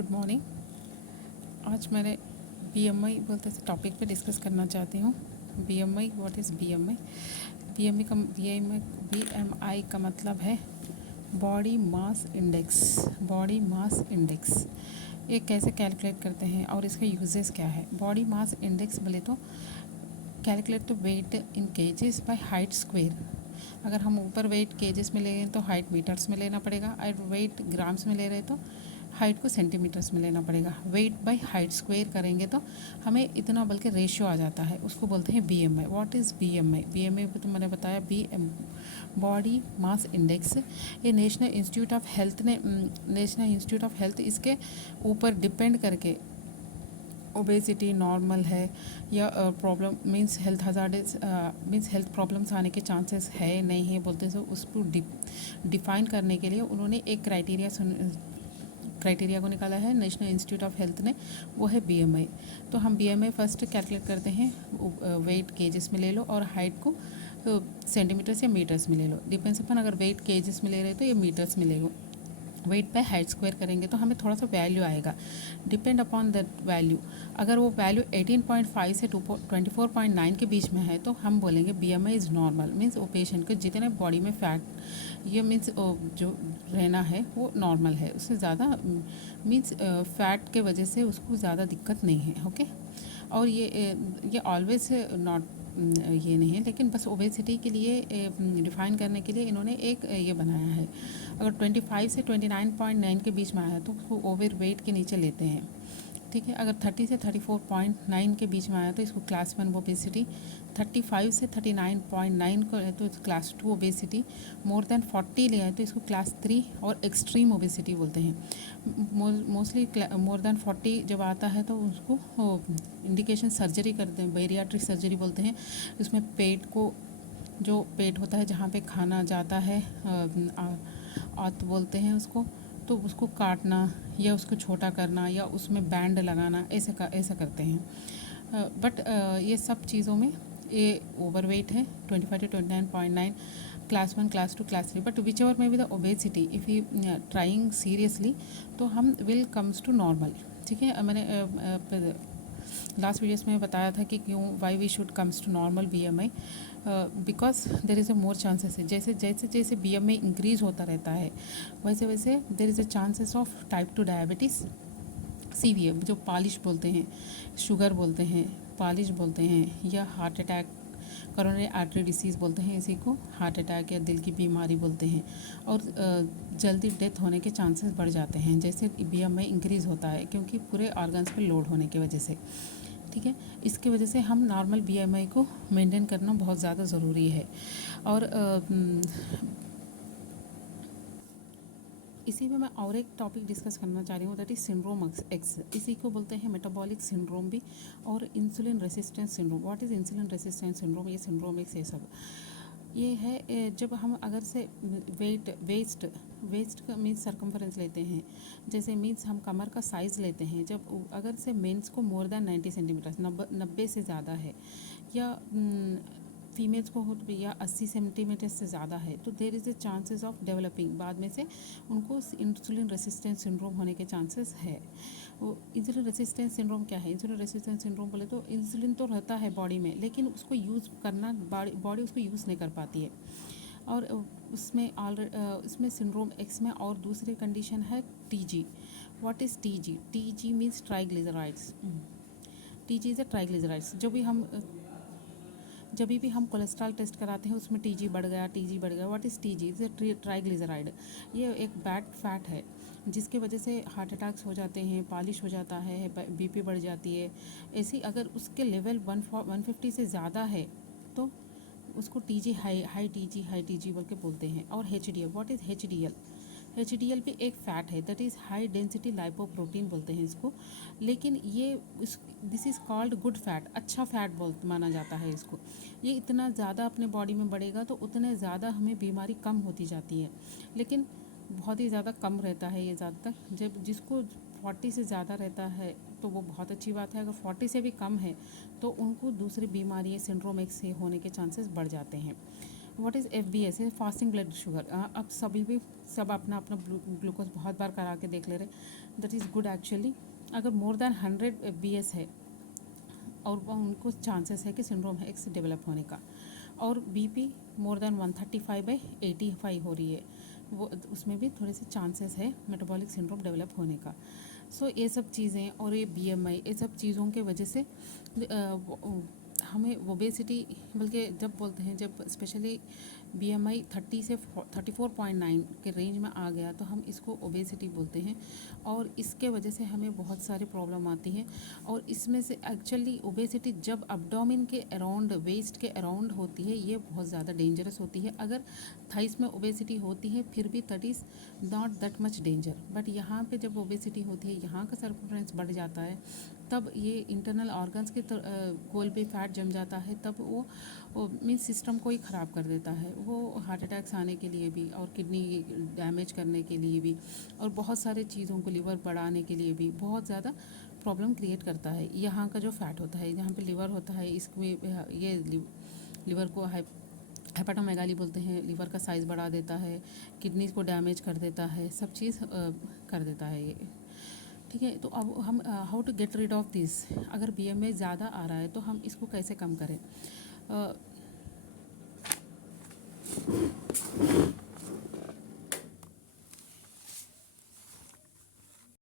Good morning. आज मैंने BMI बोलते से टॉपिक पे डिस्कस करना चाहती हूँ। BMI, what is BMI? BMI का मतलब है body mass index. Body mass index ये कैसे कैलकुलेट करते हैं और इसका यूजेस क्या है? बॉडी मास इंडेक्स बोले तो calculate the weight in kgs by height square. अगर हम ऊपर वेट केजेस में ले रहे हैं तो हाइट मीटर्स में लेना पड़ेगा, और वेट ग्राम्स में ले रहे हैं तो हाइट को सेंटीमीटर्स में लेना पड़ेगा। वेट बाय हाइट स्क्वायर करेंगे तो हमें इतना बल्कि रेशियो आ जाता है, उसको बोलते हैं BMI. What is BMI? BMI तो मैंने बताया बॉडी मास इंडेक्स। ये नेशनल इंस्टीट्यूट ऑफ हेल्थ इसके ऊपर डिपेंड करके ओबेसिटी नॉर्मल है या problem means health hazards means health problems आने के चांसेस है नहीं है बोलते सो उसको डिफाइन करने के लिए उन्होंने एक क्राइटेरिया को निकाला है नेशनल इंस्टीट्यूट ऑफ हेल्थ ने, वो है बीएमआई। तो हम बीएमआई फर्स्ट कैलकुलेट करते हैं, वेट केजेस में ले लो और हाइट को सेंटीमीटर्स या मीटर्स में ले लो। डिपेंड्स अपन, अगर वेट केजेस में ले रहे हो तो ये मीटर्स में ले लो। वेट पे हाइट स्क्वायर करेंगे तो हमें थोड़ा सा वैल्यू आएगा, डिपेंड अपॉन दैट वैल्यू। अगर वो वैल्यू 18.5 से 24.9 के बीच में है तो हम बोलेंगे बीएमआई इज़ नॉर्मल। मीन्स वो पेशेंट को जितने बॉडी में फैट ये मीन्स जो रहना है वो नॉर्मल है, उससे ज़्यादा मीन्स फैट के वजह से उसको ज़्यादा दिक्कत नहीं है। ओके। और ये ऑलवेज नॉट ये नहीं है, लेकिन बस ओबेसिटी के लिए डिफ़ाइन करने के लिए इन्होंने एक ये बनाया है। अगर 25 से 29.9 के बीच में आया तो उसको ओवर वेट के नीचे लेते हैं, ठीक है। अगर 30 से 34.9 के बीच में आया तो इसको क्लास 1 ओबेसिटी, 35 से 39.9 को है तो क्लास 2 ओबेसिटी, मोर देन 40 ले आए तो इसको क्लास 3 और एक्सट्रीम ओबेसिटी बोलते हैं। मोस्टली मोर देन 40 जब आता है तो उसको इंडिकेशन सर्जरी करते हैं, बेरियाट्रिक सर्जरी बोलते हैं। उसमें पेट को, जो पेट होता है जहाँ पे खाना जाता है, आत बोलते हैं उसको, तो उसको काटना या उसको छोटा करना या उसमें बैंड लगाना ऐसा करते हैं। बट ये सब चीज़ों में ये ओवरवेट है 25 to 29.9, class 1, class 2, class 3। But which ever में भी the obesity if you trying seriously तो हम विल कम्स टू नॉर्मल, ठीक है। मैंने लास्ट वीडियोस में बताया था कि क्यों why we should comes to normal BMI, because there is a more chances है। जैसे जैसे जैसे बीएमआई इंक्रीज़ होता रहता है वैसे वैसे there is a chances of type 2 diabetes, CVM जो पालिश बोलते हैं, शुगर बोलते हैं, पालिश बोलते हैं, या heart attack, coronary artery disease बोलते हैं इसी को, हार्ट अटैक या दिल की बीमारी बोलते हैं। और जल्दी डेथ होने के चांसेस बढ़ जाते हैं जैसे बीएमआई इंक्रीज़ होता है, क्योंकि पूरे ऑर्गन्स पे लोड होने की वजह से, ठीक है। इसकी वजह से हम नॉर्मल बीएमआई को मेंटेन करना बहुत ज़्यादा ज़रूरी है। और इसी में मैं और एक टॉपिक डिस्कस करना चाह रही हूँ, दैट इज सिंड्रोम एक्स। इसी को बोलते हैं मेटाबॉलिक सिंड्रोम भी और insulin resistance syndrome. What is insulin resistance syndrome? ये सिंड्रोम एक्स ये सब ये है जब हम अगर से वेस्ट का मीन्स सरकमफरेंस लेते हैं, जैसे मीन्स हम कमर का साइज़ लेते हैं, जब अगर से मेंस को मोर देन 90 सेंटीमीटर 90 से ज़्यादा है, या फीमेल्स को हो या 80 सेंटीमीटर से ज़्यादा है, तो there is a chances of developing बाद में से उनको इंसुलिन रेसिस्टेंस सिंड्रोम होने के चांसेस है। वो इंसुलिन रेसिस्टेंस सिंड्रोम क्या है? इंसुलिन रेसिस्टेंस सिंड्रोम बोले तो इंसुलिन तो रहता है बॉडी में, लेकिन उसको यूज़ करना बॉडी उसको यूज़ नहीं कर पाती है। और इसमें सिंड्रोम एक्स में और दूसरी कंडीशन है TG. What is TG? TG means triglycerides. TG is a triglycerides. जब भी हम कोलेस्ट्रॉल टेस्ट कराते हैं उसमें टीजी बढ़ गया। What is TG? Is a triglyceride. ये एक बैड फैट है जिसके वजह से हार्ट अटैक्स हो जाते हैं, पालिश हो जाता है, बीपी बढ़ जाती है। ऐसी अगर उसके लेवल 150 से ज़्यादा है तो उसको टीजी हाई टीजी बोल के बोलते हैं। और HDL, what is HDL? HDL भी एक फ़ैट है, that is high density lipoprotein बोलते हैं इसको। लेकिन ये this is called good fat, अच्छा फैट माना जाता है इसको। ये इतना ज़्यादा अपने बॉडी में बढ़ेगा तो उतने ज़्यादा हमें बीमारी कम होती जाती है, लेकिन बहुत ही ज़्यादा कम रहता है ये ज़्यादातर। जब जिसको 40 से ज़्यादा रहता है तो वो बहुत अच्छी बात है, अगर 40 से भी कम है तो उनको दूसरी बीमारी सिंड्रोम एक्स होने के चांसेस बढ़ जाते हैं। व्हाट इज़ FBS है फास्टिंग ब्लड शुगर। अब सभी भी सब अपना अपना ग्लूकोज बहुत बार करा के देख ले रहे, दैट इज़ गुड एक्चुअली। अगर मोर देन 100 FBS है और वो उनको चांसेस है कि सिंड्रोम है एक्स डेवलप होने का। और BP मोर देन 135/85 हो रही है, वो उसमें भी थोड़े से चांसेस है मेटाबॉलिक सिंड्रोम डेवलप होने का। सो ये सब चीज़ें और ये BMI, ये सब चीज़ों के वजह से हमें ओबेसिटी, बल्कि जब बोलते हैं जब स्पेशली BMI 30 से 34.9 के रेंज में आ गया तो हम इसको ओबेसिटी बोलते हैं। और इसके वजह से हमें बहुत सारी प्रॉब्लम आती हैं। और इसमें से एक्चुअली ओबेसिटी जब अब्डोमिन के अराउंड, वेस्ट के अराउंड होती है, ये बहुत ज़्यादा डेंजरस होती है। अगर थाइस में ओबेसिटी होती है फिर भी that is not that much danger, but यहाँ पे जब ओबेसिटी होती है, यहाँ का सर्कमफ्रेंस बढ़ जाता है, तब ये इंटरनल ऑर्गन्स के गोल पे फैट जम जाता है, तब वो मीन्स सिस्टम को ही ख़राब कर देता है। वो हार्ट अटैक्स आने के लिए भी और किडनी डैमेज करने के लिए भी और बहुत सारे चीज़ों को, लिवर बढ़ाने के लिए भी बहुत ज़्यादा प्रॉब्लम क्रिएट करता है। यहाँ का जो फैट होता है, जहाँ पे लिवर होता है, इसमें ये लिवर को हेपाटोमेगाली बोलते हैं, लिवर का साइज़ बढ़ा देता है, किडनीज को डैमेज कर देता है, सब चीज़ कर देता है ये। ठीक है, तो अब हम how to get rid of this. अगर BMI ज़्यादा आ रहा है तो हम इसको कैसे कम करें।